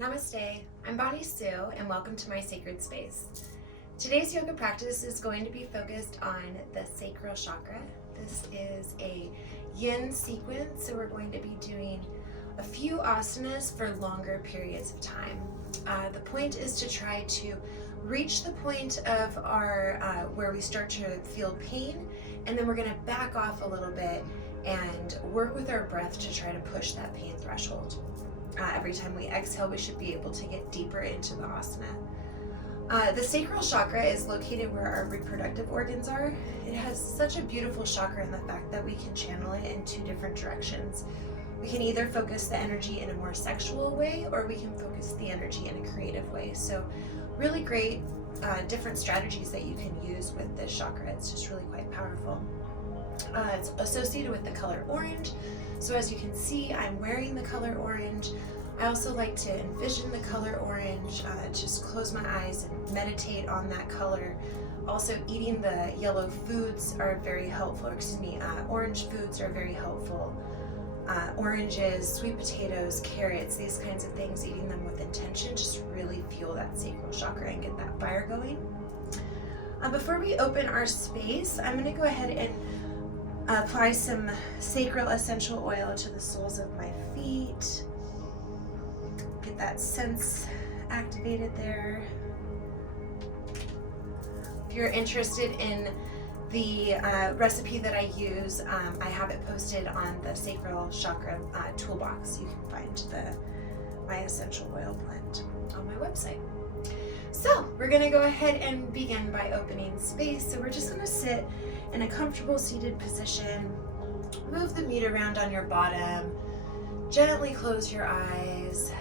Namaste, I'm Bonnie Sue, and welcome to my sacred space. Today's yoga practice is going to be focused on the Sacral Chakra. This is a Yin sequence, so we're going to be doing a few asanas for longer periods of time. The point is to try to reach the point of our where we start to feel pain, and then we're going to back off a little bit and work with our breath to try to push that pain threshold. Every time we exhale, we should be able to get deeper into the asana. The sacral chakra is located where our reproductive organs are. It has such a beautiful chakra in the fact that we can channel it in two different directions. We can either focus the energy in a more sexual way, or we can focus the energy in a creative way. So really great different strategies that you can use with this chakra. It's just really quite powerful. It's associated with the color orange. So as you can see, I'm wearing the color orange. I also like to envision the color orange, just close my eyes and meditate on that color. Also, eating the yellow foods are very helpful, orange foods are very helpful. Oranges, sweet potatoes, carrots, these kinds of things, eating them with intention, just really fuel that sacral chakra and get that fire going. Before we open our space, I'm going to go ahead and apply some sacral essential oil to the soles of my feet. Get that sense activated there. If you're interested in the recipe that I use, I have it posted on the Sacral Chakra toolbox. You can find my essential oil blend on my website. So we're going to go ahead and begin by opening space. So we're just going to sit in a comfortable seated position. Move the meat around on your bottom. Gently close your eyes.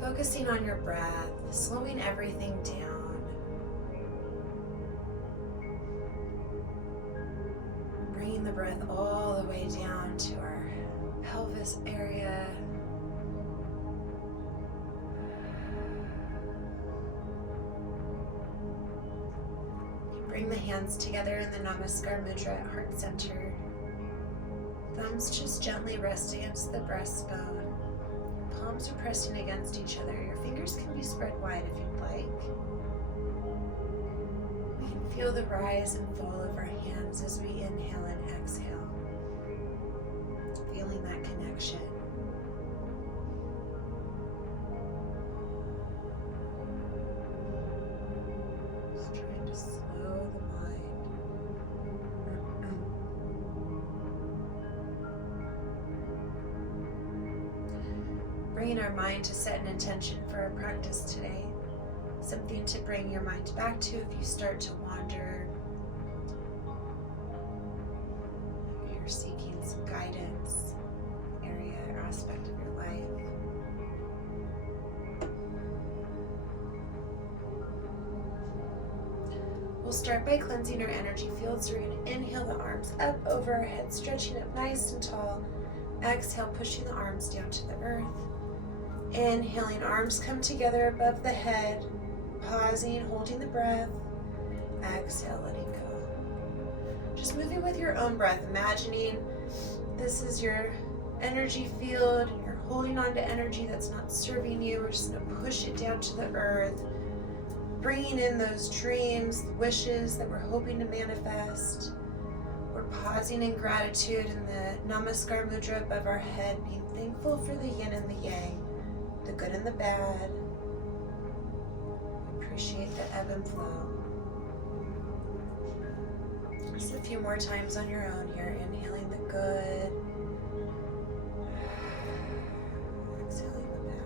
Focusing on your breath, slowing everything down. Bringing the breath all the way down to our pelvis area. Bring the hands together in the Namaskar Mudra at heart center. Thumbs just gently rest against the breastbone. Palms are pressing against each other. Your fingers can be spread wide if you'd like. We can feel the rise and fall of our hands as we inhale and exhale. Feeling that connection. Just trying to slow the mind. Bringing our mind to set an intention for our practice today. Something to bring your mind back to if you start to wander. If you're seeking some guidance, area or aspect of your life. We'll start by cleansing our energy field. So we're going to inhale the arms up over our head, stretching up nice and tall. Exhale, pushing the arms down to the earth. Inhaling, arms come together above the head, pausing, holding the breath. Exhale, letting go. Just moving with your own breath, imagining this is your energy field and you're holding on to energy that's not serving you. We're just going to push it down to the earth, bringing in those dreams, wishes that we're hoping to manifest. We're pausing in gratitude in the Namaskar Mudra above our head, being thankful for the yin and the yang, the good and the bad. Appreciate the ebb and flow. Just a few more times on your own here. Inhaling the good. Exhaling the bad.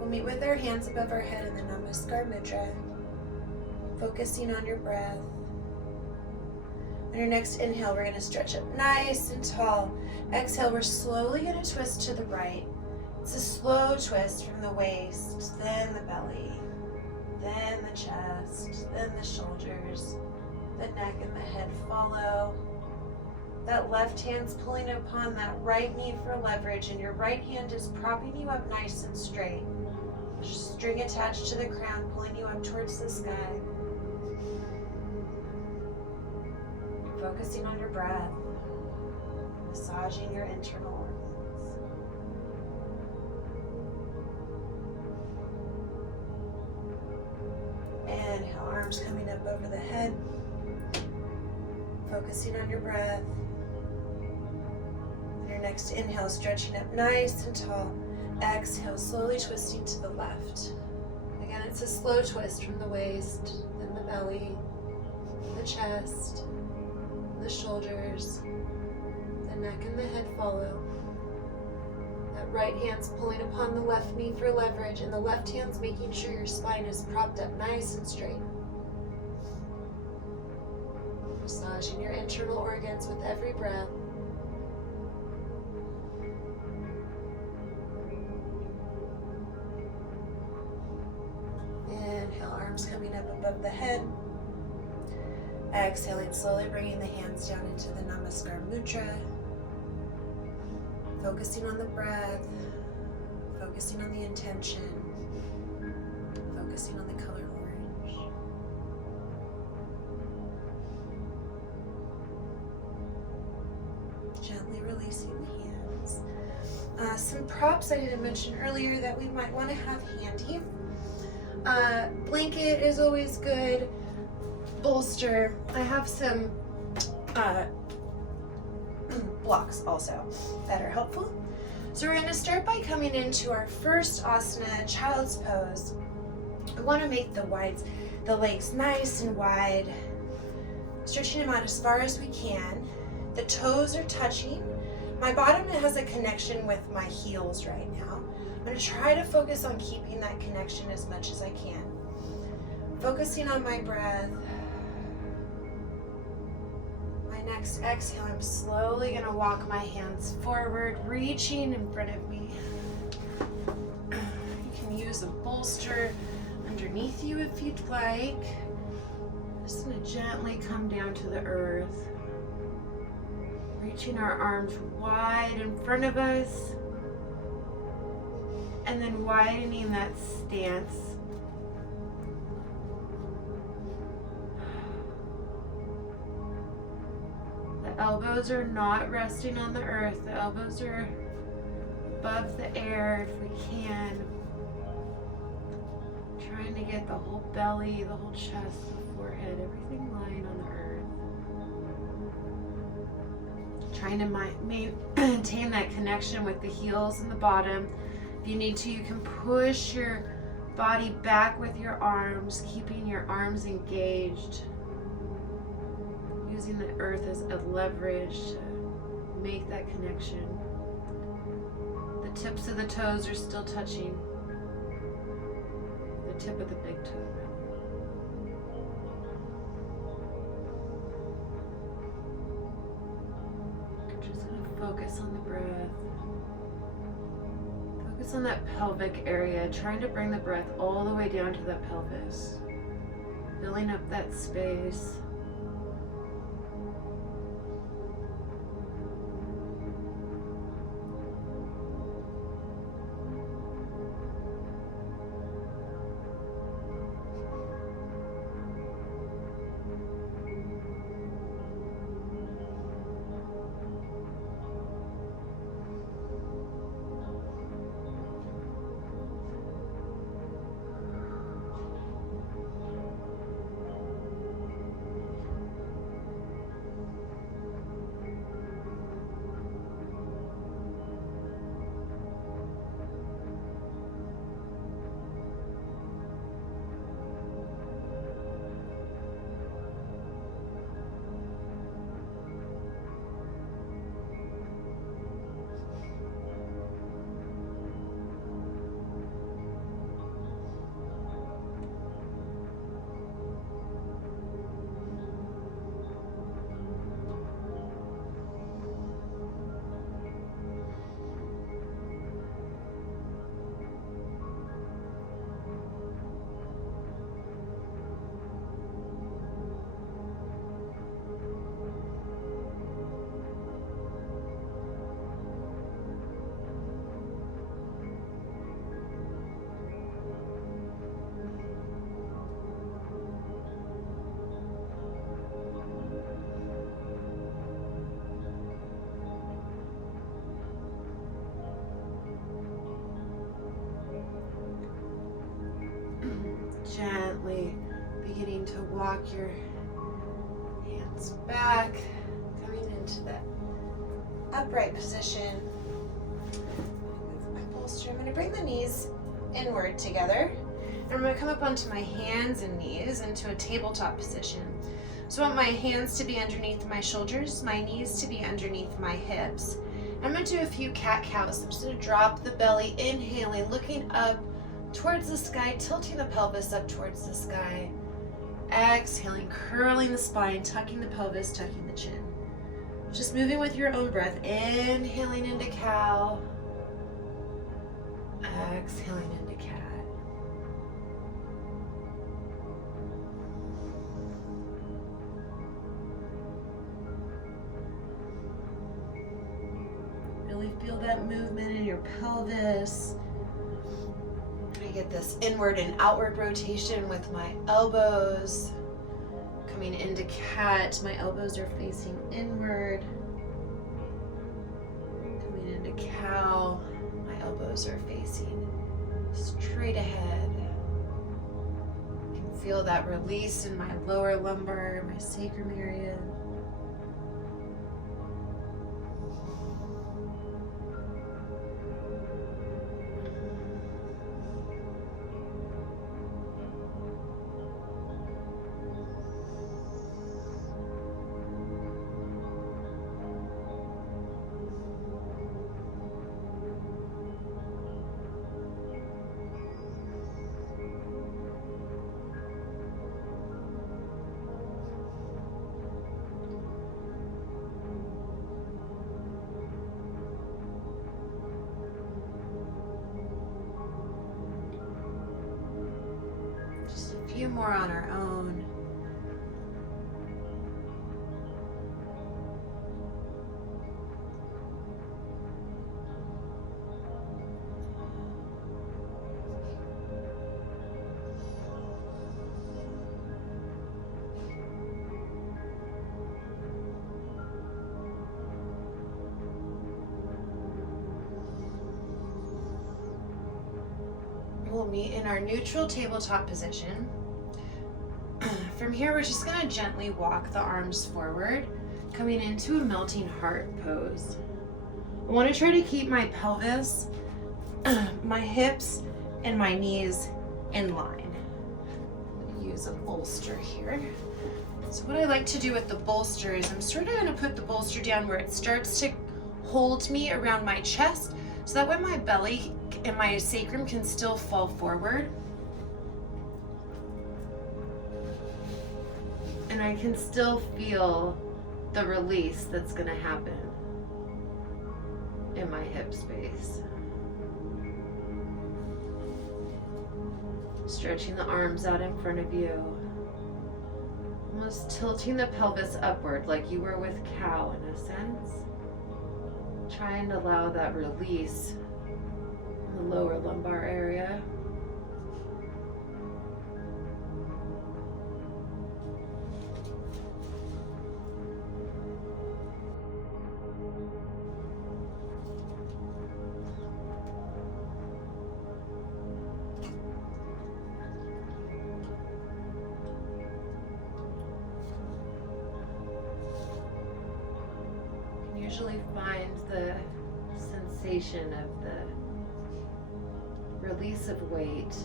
We'll meet with our hands above our head in the Namaskar Mudra, focusing on your breath. On your next inhale, we're going to stretch up nice and tall. Exhale, we're slowly going to twist to the right. It's a slow twist from the waist, then the belly, then the chest, then the shoulders, the neck and the head follow. That left hand's pulling upon that right knee for leverage, and your right hand is propping you up nice and straight. String attached to the crown, pulling you up towards the sky. focusing on your breath, massaging your internal organs. Inhale, arms coming up over the head, focusing on your breath. Your next inhale, stretching up nice and tall. Exhale, slowly twisting to the left. Again, it's a slow twist from the waist, then the belly, the chest, the shoulders, the neck and the head follow. That right hand's pulling upon the left knee for leverage, and the left hand's making sure your spine is propped up nice and straight. Massaging your internal organs with every breath. Inhale, arms coming up above the head. Exhaling, slowly bringing the hands down into the Namaskar Mudra. Focusing on the breath, focusing on the intention, focusing on the color orange. Gently releasing the hands. Some props I didn't mention earlier that we might want to have handy. Blanket is always good. Bolster. I have some blocks also that are helpful. So we're going to start by coming into our first asana, child's pose. We want to make the legs nice and wide, stretching them out as far as we can. The toes are touching. My bottom has a connection with my heels right now. I'm going to try to focus on keeping that connection as much as I can. Focusing on my breath. My next exhale, I'm slowly going to walk my hands forward, reaching in front of me. You can use a bolster underneath you if you'd like. Just going to gently come down to the earth. Reaching our arms wide in front of us. And then widening that stance. The elbows are not resting on the earth. The elbows are above the air if we can. Trying to get the whole belly, the whole chest, the forehead, everything lying on the earth. Trying to maintain that connection with the heels and the bottom. If you need to, you can push your body back with your arms, keeping your arms engaged. Using the earth as a leverage to make that connection. The tips of the toes are still touching the tip of the big toe. Just going to focus on the breath. Focus on that pelvic area, trying to bring the breath all the way down to that pelvis. Filling up that space. gently beginning to walk your hands back, coming into that upright position. With my bolster, I'm going to bring the knees inward together. And I'm going to come up onto my hands and knees into a tabletop position. So I want my hands to be underneath my shoulders, my knees to be underneath my hips. I'm going to do a few cat-cows. I'm just going to drop the belly, inhaling, looking up towards the sky, tilting the pelvis up towards the sky. Exhaling, curling the spine, tucking the pelvis, tucking the chin. Just moving with your own breath. Inhaling into cow. Exhaling into cat. Really feel that movement in your pelvis. I get this inward and outward rotation with my elbows. Coming into cat, my elbows are facing inward. Coming into cow, my elbows are facing straight ahead. I can feel that release in my lower lumbar, my sacrum area. Few more on our own. We'll meet in our neutral tabletop position. From here, we're just going to gently walk the arms forward, coming into a melting heart pose. I want to try to keep my pelvis, my hips, and my knees in line. I'm going to use a bolster here. So what I like to do with the bolster is I'm sort of going to put the bolster down where it starts to hold me around my chest, so that way my belly and my sacrum can still fall forward. And I can still feel the release that's going to happen in my hip space. Stretching the arms out in front of you. Almost tilting the pelvis upward like you were with cow in a sense. Trying to allow that release in the lower lumbar area. Usually find the sensation of the release of weight.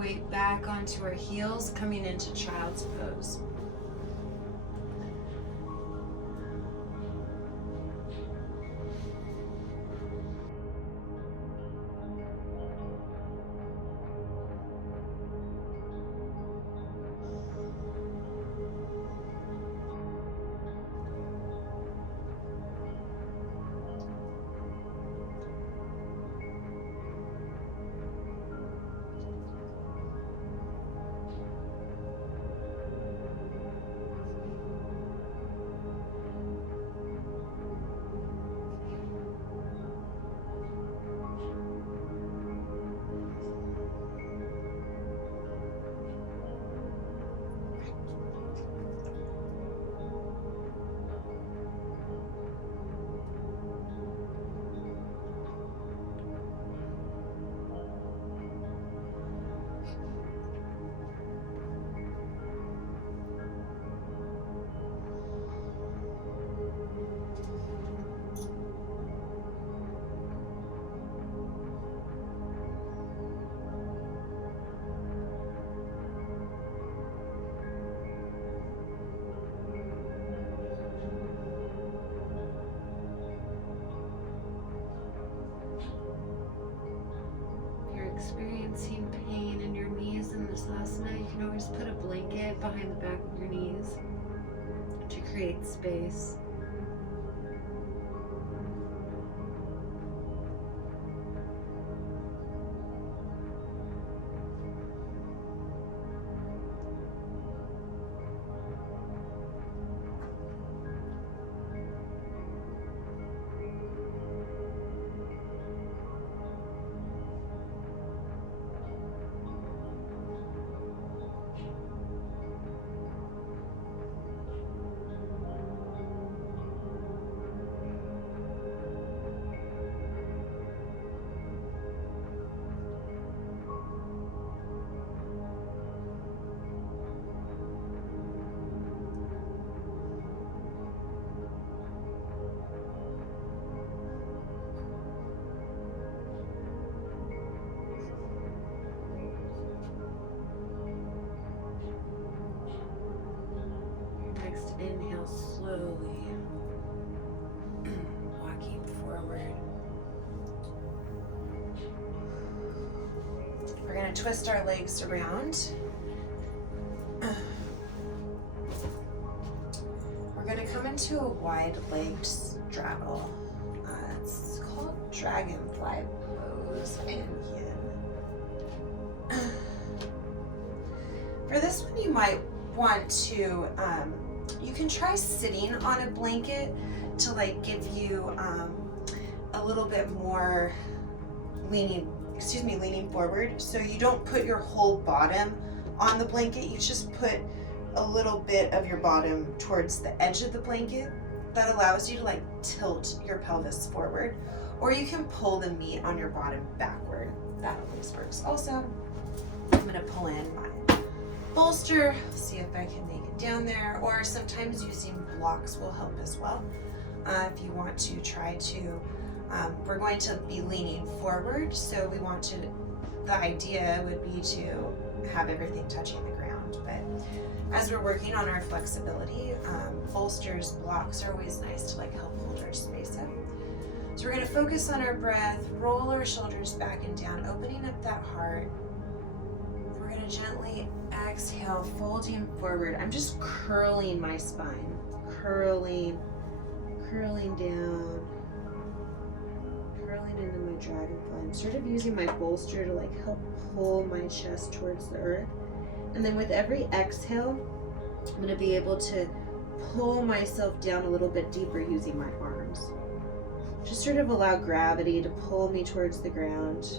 weight back onto our heels, coming into child's pose. Experiencing pain in your knees in this asana, you can always put a blanket behind the back of your knees to create space. Next inhale, slowly walking forward. We're going to twist our legs around. We're going to come into a wide-legged straddle. It's called dragonfly pose in Yin. For this one, you might want to you can try sitting on a blanket to like give you a little bit more leaning forward. So you don't put your whole bottom on the blanket, you just put a little bit of your bottom towards the edge of the blanket. That allows you to like tilt your pelvis forward, or you can pull the meat on your bottom backward. That always works also. I'm gonna pull in my bolster, see if I can make it down there, or sometimes using blocks will help as well. If you want to try to, we're going to be leaning forward, so we want to, the idea would be to have everything touching the ground, but as we're working on our flexibility, bolsters, blocks are always nice to like help hold our space up. So we're going to focus on our breath, roll our shoulders back and down, opening up that heart. We're going to gently exhale, folding forward. I'm just curling my spine, curling down, curling into my dragonfly. I'm sort of using my bolster to like help pull my chest towards the earth. And then with every exhale, I'm going to be able to pull myself down a little bit deeper using my arms. Just sort of allow gravity to pull me towards the ground.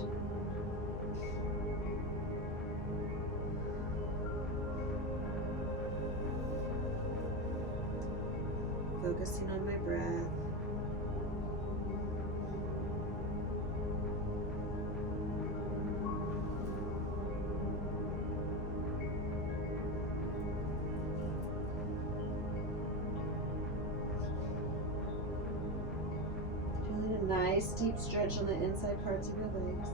Focusing on my breath. Feeling a nice deep stretch on the inside parts of your legs.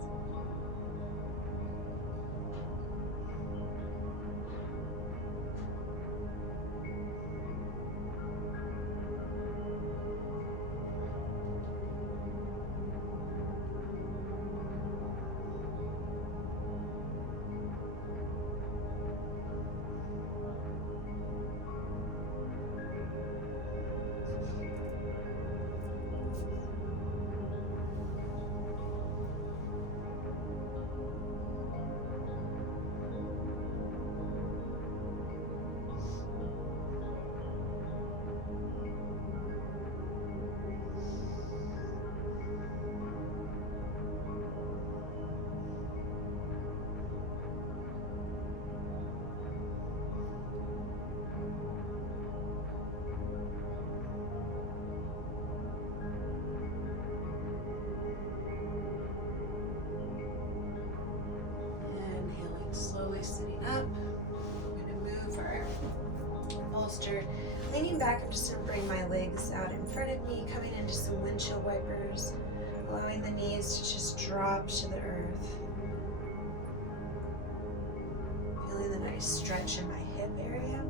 sitting up. I'm going to move our bolster. Leaning back, I'm just going to bring my legs out in front of me, coming into some windshield wipers, allowing the knees to just drop to the earth. Feeling the nice stretch in my hip area.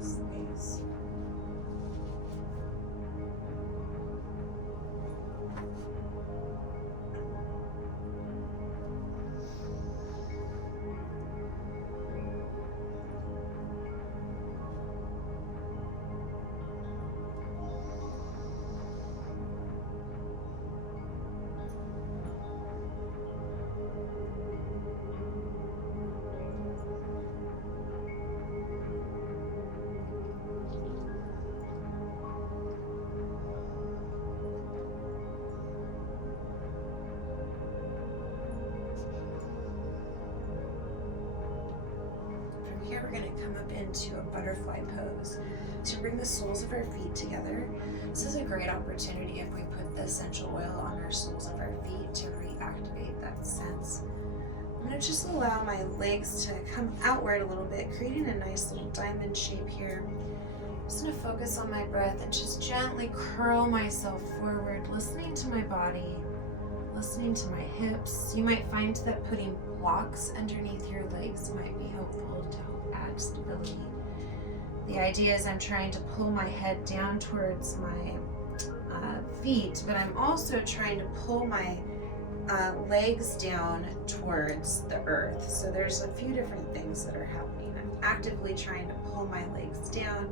Space. Here we're going to come up into a butterfly pose. So bring the soles of our feet together. This is a great opportunity if we put the essential oil on our soles of our feet to reactivate that sense. I'm going to just allow my legs to come outward a little bit, creating a nice little diamond shape here. I'm just going to focus on my breath and just gently curl myself forward, listening to my body, listening to my hips. You might find that putting blocks underneath your legs might be helpful to help add stability. The idea is I'm trying to pull my head down towards my feet, but I'm also trying to pull my legs down towards the earth. So there's a few different things that are happening. I'm actively trying to pull my legs down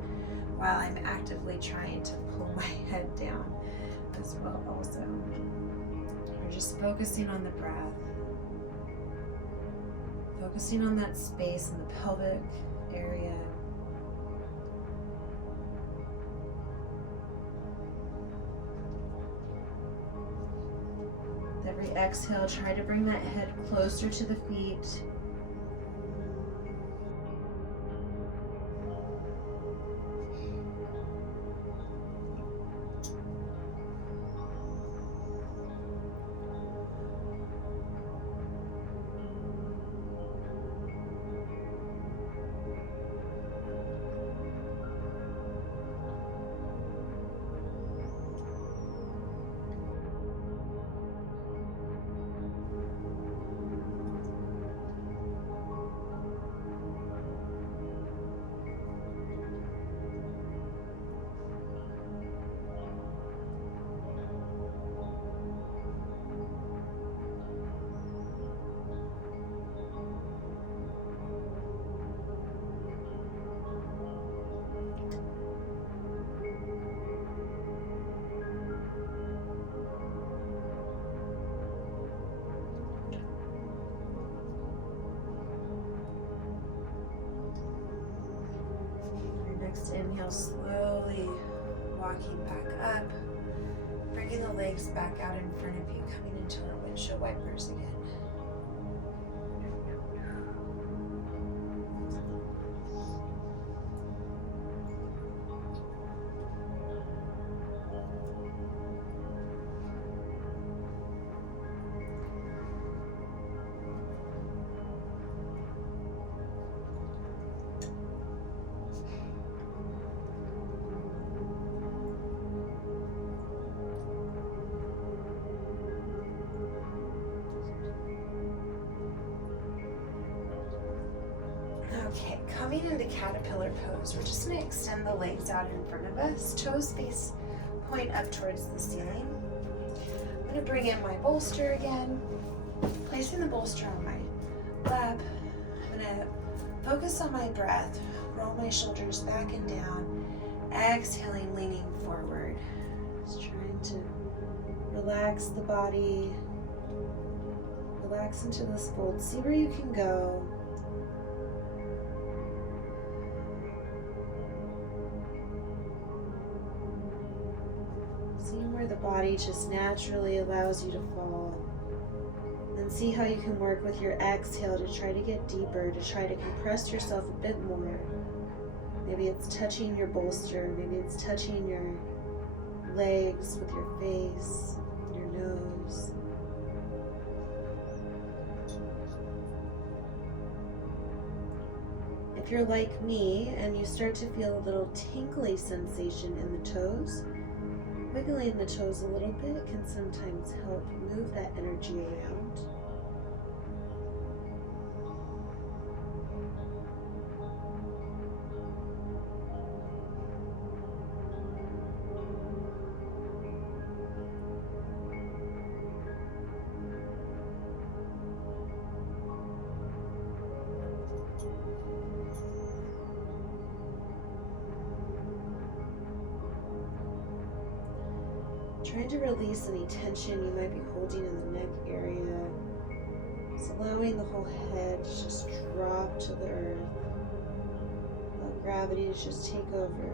while I'm actively trying to pull my head down as well also. We're just focusing on the breath. Focusing on that space in the pelvic area. With every exhale, try to bring that head closer to the feet. Next inhale, slowly walking back up, bringing the legs back out in front of you, coming into our windshield wipers again. Okay, coming into caterpillar pose, we're just going to extend the legs out in front of us, toes face point up towards the ceiling. I'm going to bring in my bolster again, placing the bolster on my lap. I'm going to focus on my breath, roll my shoulders back and down, exhaling, leaning forward. Just trying to relax the body, relax into this fold, see where you can go. Seeing where the body just naturally allows you to fall. Then see how you can work with your exhale to try to get deeper, to try to compress yourself a bit more. Maybe it's touching your bolster, maybe it's touching your legs with your face, your nose. If you're like me and you start to feel a little tingly sensation in the toes, wiggling the toes a little bit can sometimes help move that energy around. Trying to release any tension you might be holding in the neck area. Just allowing the whole head to just drop to the earth. Allow gravity to just take over.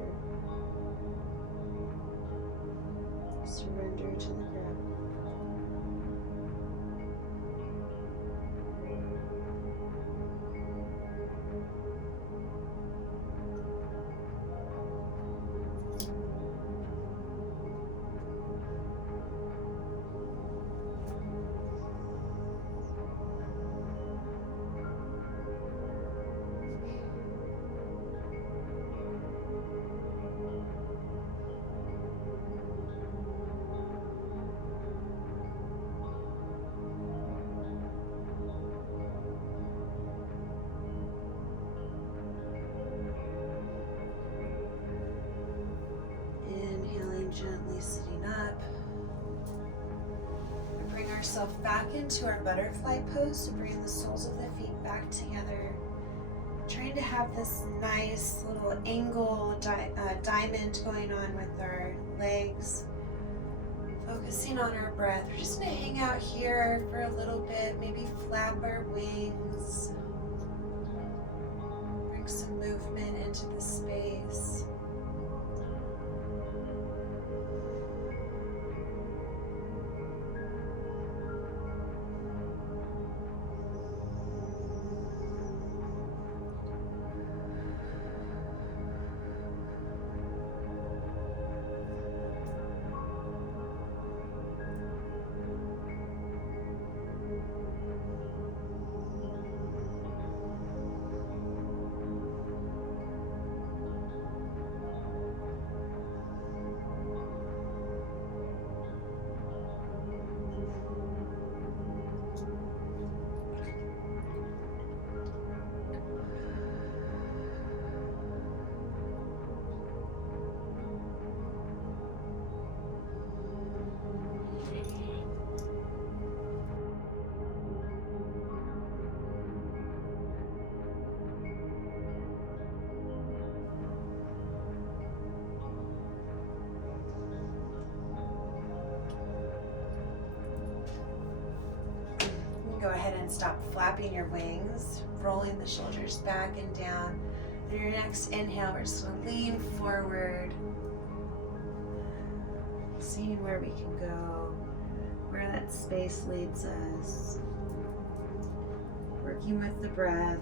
Surrender to the breath. Gently sitting up. We bring ourselves back into our butterfly pose, so bring the soles of the feet back together. Trying to have this nice little angle diamond going on with our legs. Focusing on our breath. We're just going to hang out here for a little bit, maybe flap our wings. Bring some movement into the space. Go ahead and stop flapping your wings, rolling the shoulders back and down. On your next inhale, we're just going to lean forward, seeing where we can go, where that space leads us, working with the breath.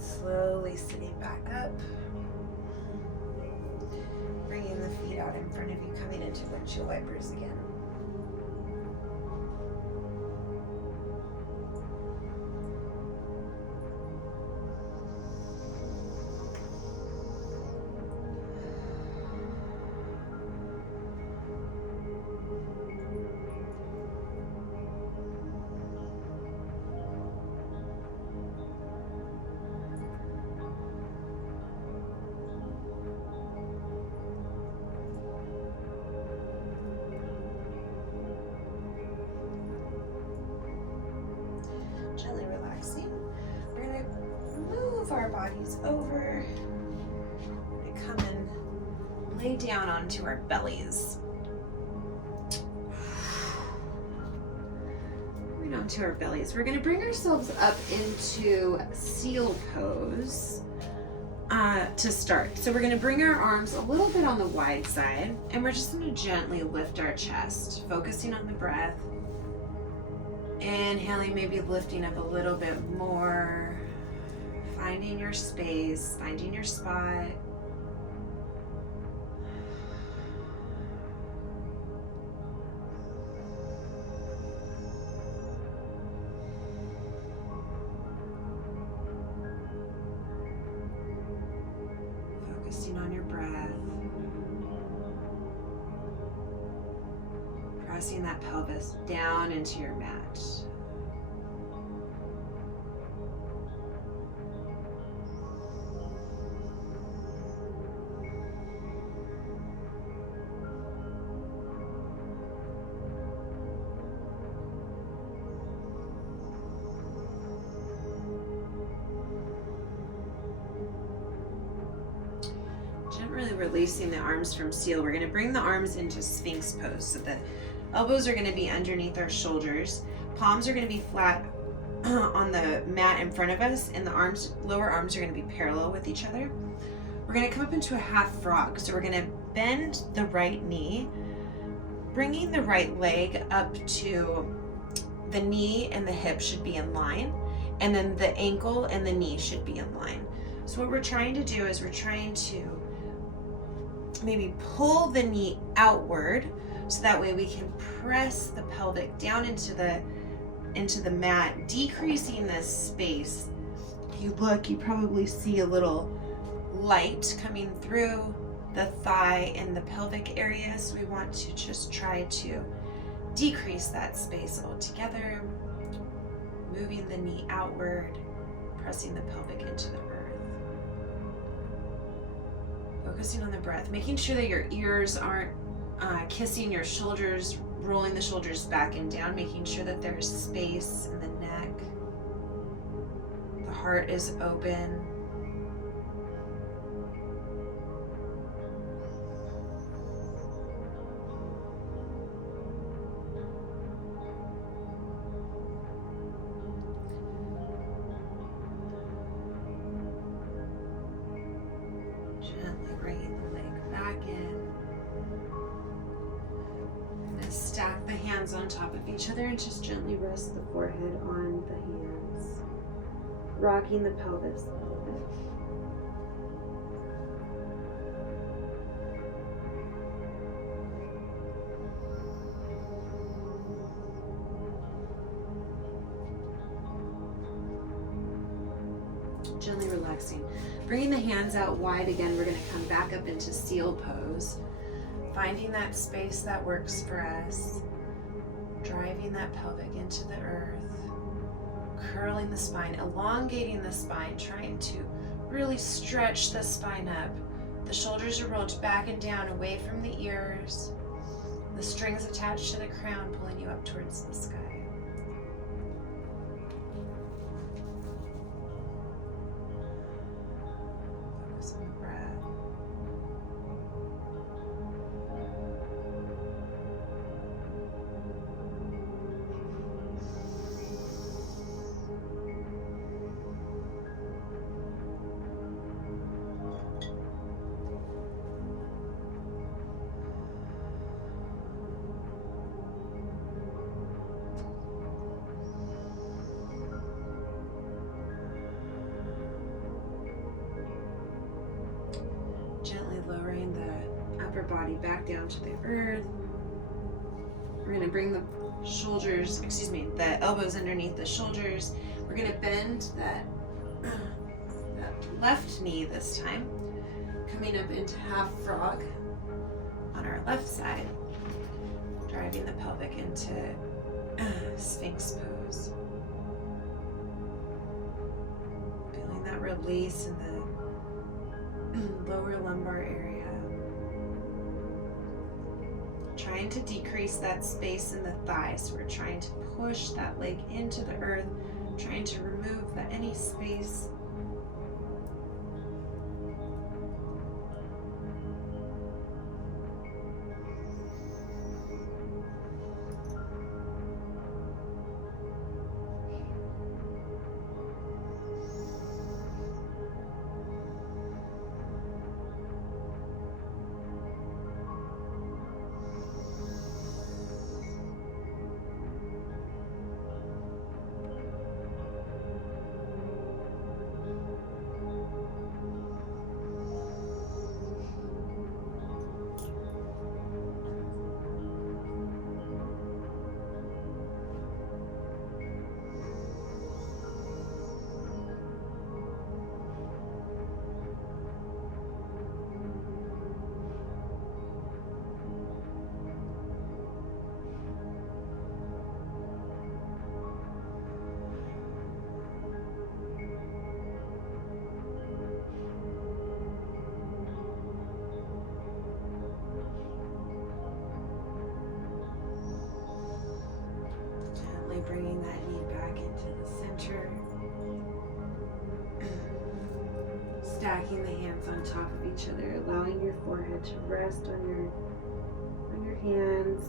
Slowly sitting back up, bringing the in front of you coming into windshield wipers again. Gently relaxing. We're going to move our bodies over and come and lay down onto our bellies. Moving onto our bellies. We're going to bring ourselves up into seal pose to start. So we're going to bring our arms a little bit on the wide side, and we're just going to gently lift our chest, focusing on the breath. Inhaling, maybe lifting up a little bit more, finding your space, finding your spot. Focusing on your breath. Pressing that pelvis down into your mat. Gently releasing the arms from seal. We're going to bring the arms into Sphinx pose. So the elbows are going to be underneath our shoulders. Palms are going to be flat on the mat in front of us, and the lower arms are going to be parallel with each other. We're going to come up into a half frog. So we're going to bend the right knee, bringing the right leg up to the knee, and the hip should be in line, and then the ankle and the knee should be in line. So what we're trying to do is we're trying to maybe pull the knee outward, so that way we can press the pelvic down into the mat, decreasing this space. If you look, you probably see a little light coming through the thigh and the pelvic area. So we want to just try to decrease that space altogether, moving the knee outward, pressing the pelvic into the earth. Focusing on the breath, making sure that your ears aren't kissing your shoulders, rolling the shoulders back and down, making sure that there's space in the neck. The heart is open. Gently bringing the leg back in. Stack the hands on top of each other and just gently rest the forehead on the hands, rocking the pelvis a little bit. Gently relaxing. Bringing the hands out wide again, we're going to come back up into seal pose. Finding that space that works for us, driving that pelvic into the earth, curling the spine, elongating the spine, trying to really stretch the spine up. The shoulders are rolled back and down away from the ears, the strings attached to the crown pulling you up towards the sky. Focus on the breath. upper body back down to the earth. We're going to bring the the elbows underneath the shoulders. We're going to bend that left knee this time, coming up into half frog on our left side, driving the pelvic into Sphinx pose. Feeling that release in the lower lumbar area. Trying to decrease that space in the thighs. We're trying to push that leg into the earth, trying to remove any space. Bringing that knee back into the center. Stacking the hands on top of each other, allowing your forehead to rest on your hands.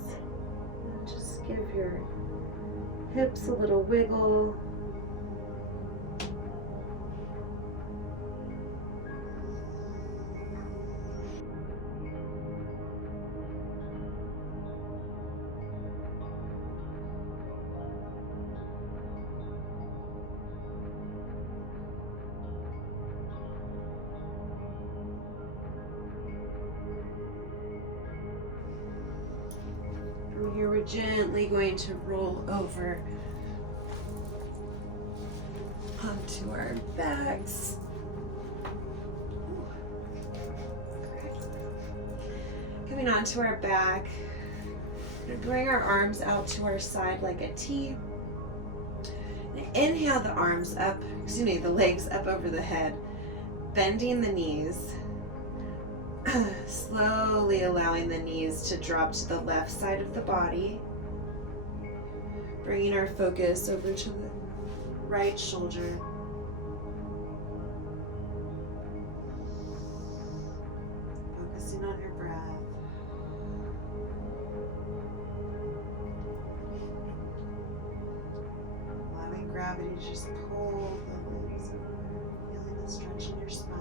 And just give your hips a little wiggle. From here, we're gently going to roll over onto our backs. Coming onto our back, we're going to bring our arms out to our side like a T. And inhale the arms up, the legs up over the head, bending the knees. Slowly allowing the knees to drop to the left side of the body. Bringing our focus over to the right shoulder. Focusing on your breath. Allowing gravity to just pull the legs over. Feeling the stretch in your spine.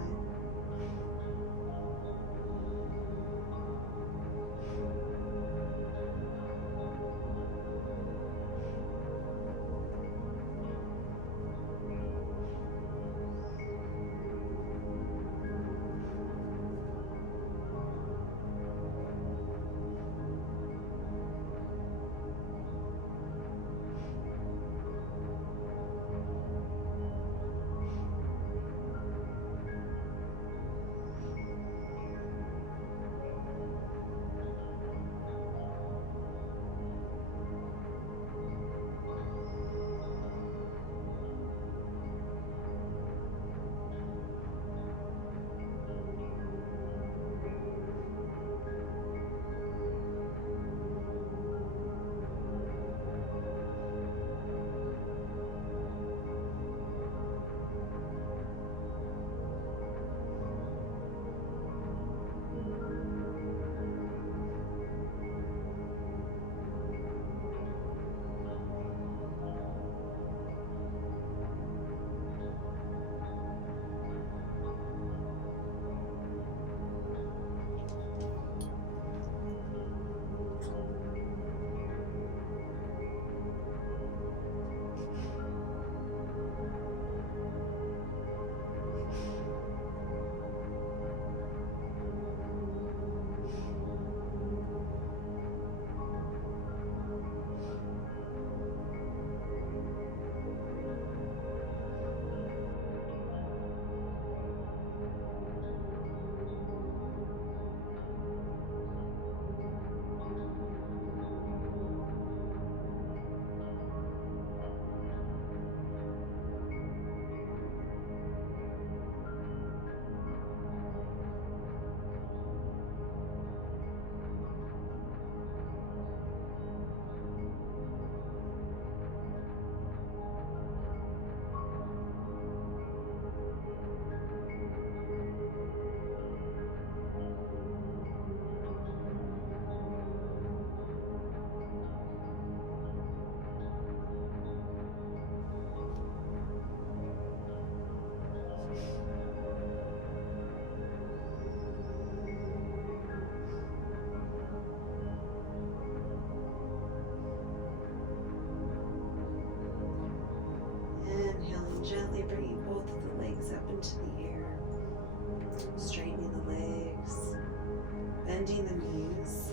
bending the knees.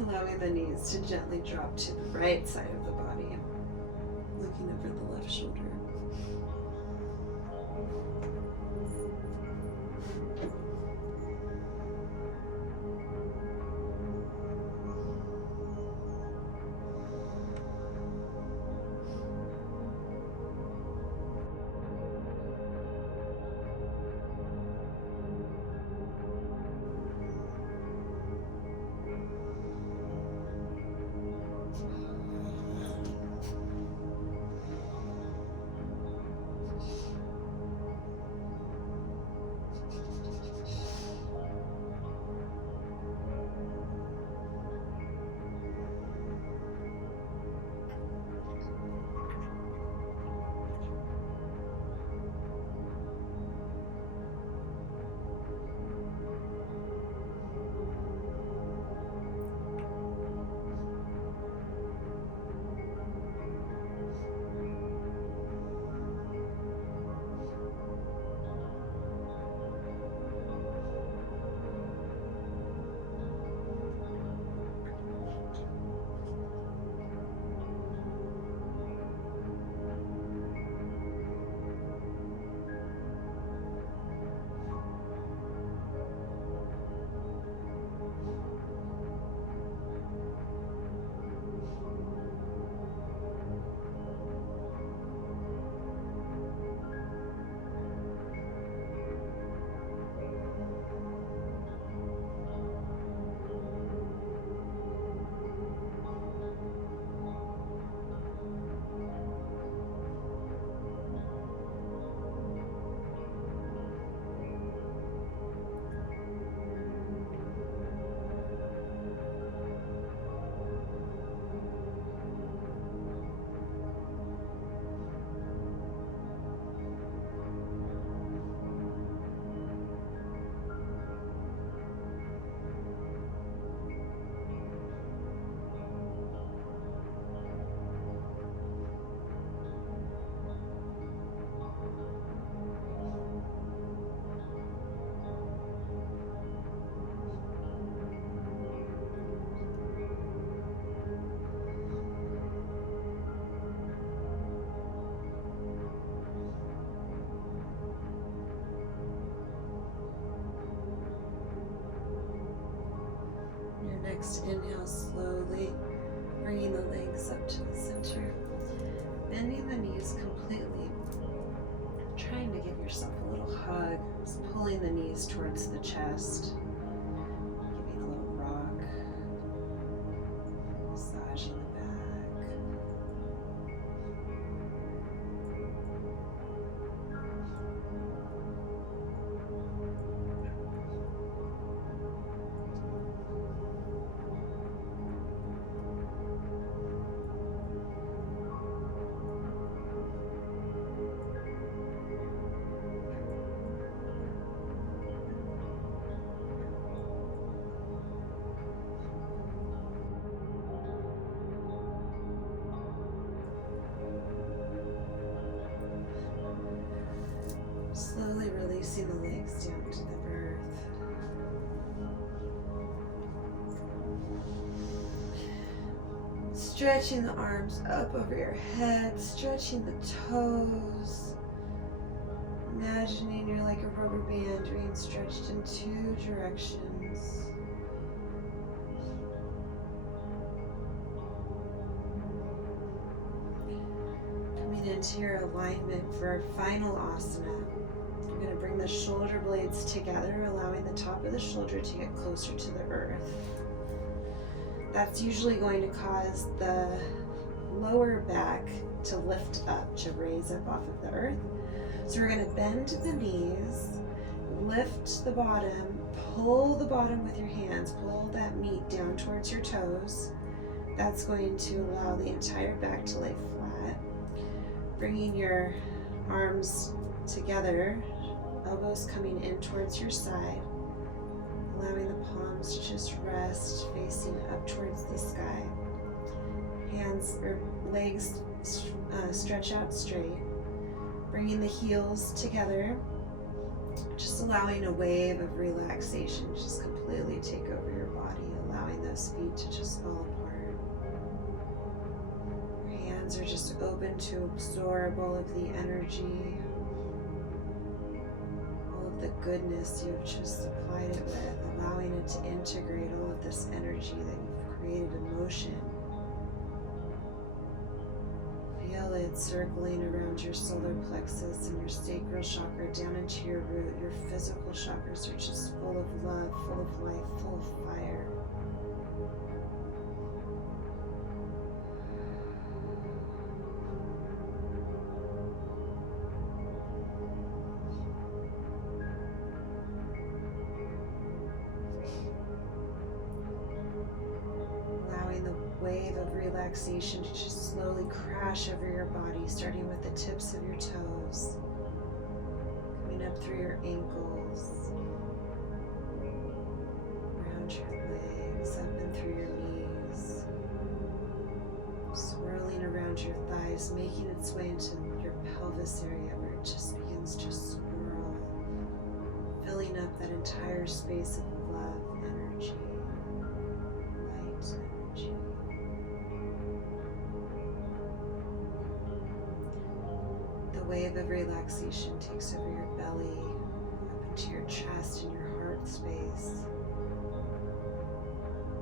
Allowing the knees to gently drop to the right side of the body, looking over the left shoulder. Next inhale, slowly bringing the legs up to the center, bending the knees completely, trying to give yourself a little hug, just pulling the knees towards the chest, giving a little rock, massaging the back. Slowly releasing the legs down to the earth. Stretching the arms up over your head, stretching the toes. Imagining you're like a rubber band being stretched in two directions. Coming into your alignment for our final asana. We're going to bring the shoulder blades together, allowing the top of the shoulder to get closer to the earth. That's usually going to cause the lower back to lift up, to raise up off of the earth. So we're going to bend the knees, lift the bottom, pull the bottom with your hands, pull that meat down towards your toes. That's going to allow the entire back to lay flat. Bringing your arms together, elbows coming in towards your side, allowing the palms to just rest facing up towards the sky. Hands or legs stretch out straight. Bringing the heels together, Just allowing a wave of relaxation to just completely take over your body, allowing those feet to just fall apart. Your hands are just open to absorb all of the energy, all of the goodness you've just supplied it with, allowing it to integrate all of this energy that you've created in motion. Feel it circling around your solar plexus and your sacral chakra down into your root. Your physical chakras are just full of love, full of life, full of fire. Allowing the wave of relaxation to just slowly crash over your body, starting with the tips of your toes, coming up through your ankles, around your legs, up and through your knees, swirling around your thighs, making its way into your pelvis area where it just begins to swirl, filling up that entire space of love, energy, light energy. The wave of relaxation takes over your belly, up into your chest and your heart space.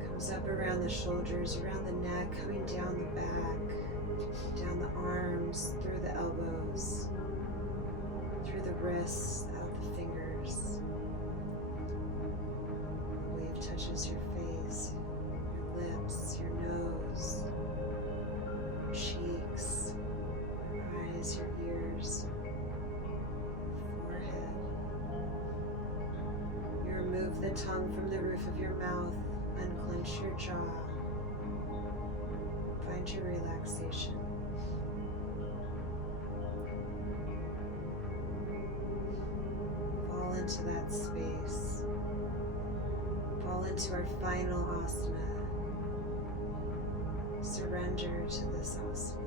Comes up around the shoulders, around the neck, coming down the back, down the arms, through the elbows, through the wrists, out the fingers. The wave touches your face, your lips, your nose, your cheeks, your eyes, your ears, your forehead. You remove the tongue from the roof of your mouth, unclench your jaw, find your relaxation. Fall into that space. Fall into our final asana. Surrender to this asana.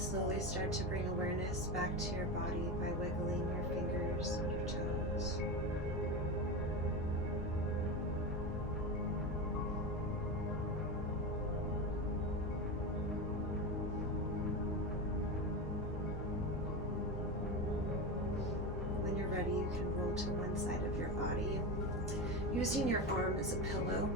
Slowly start to bring awareness back to your body by wiggling your fingers and your toes. When you're ready, you can roll to one side of your body, using your arm as a pillow.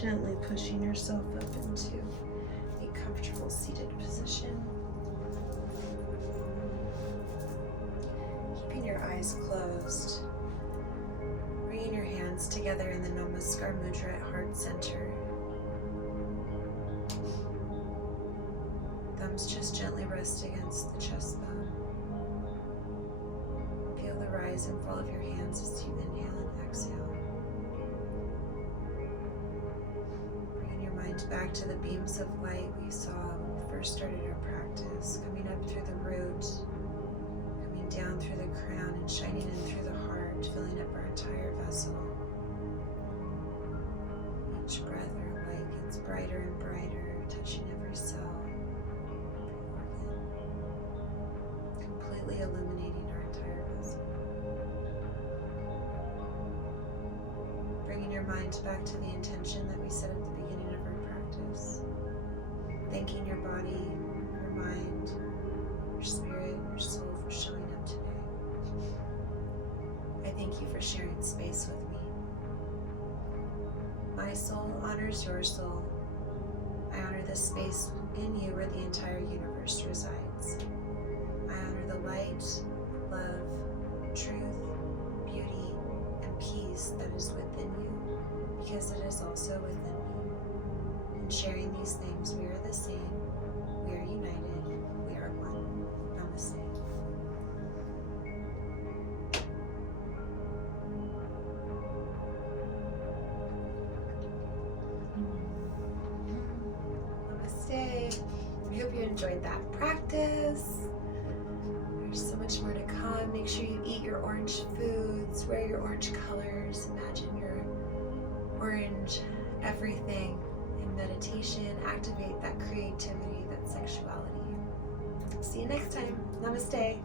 Gently pushing yourself up into a comfortable seated position. Keeping your eyes closed. Bringing your hands together in the Namaskar Mudra at heart center. Thumbs just gently rest against the chest bone. Feel the rise and fall of your hands as you inhale and exhale. Back to the beams of light we saw when we first started our practice, coming up through the root, coming down through the crown and shining in through the heart, filling up our entire vessel. Each breath our light gets brighter and brighter, touching every cell, every organ, completely illuminating our entire vessel. Bringing your mind back to the intention that we set at the beginning of our practice. Thanking your body, your mind, your spirit, your soul for showing up today. I thank you for sharing space with me. My soul honors your soul. I honor the space in you where the entire universe resides. I honor the light, love, truth, beauty, and peace that is within you, because it is also within me. In sharing these things, we are the same, we are united, we are one. Namaste. Namaste. I hope you enjoyed that practice. There's so much more to come. Make sure you eat your orange foods, wear your orange colors, imagine your orange everything. In meditation, activate that creativity, that sexuality. See you next time. Namaste.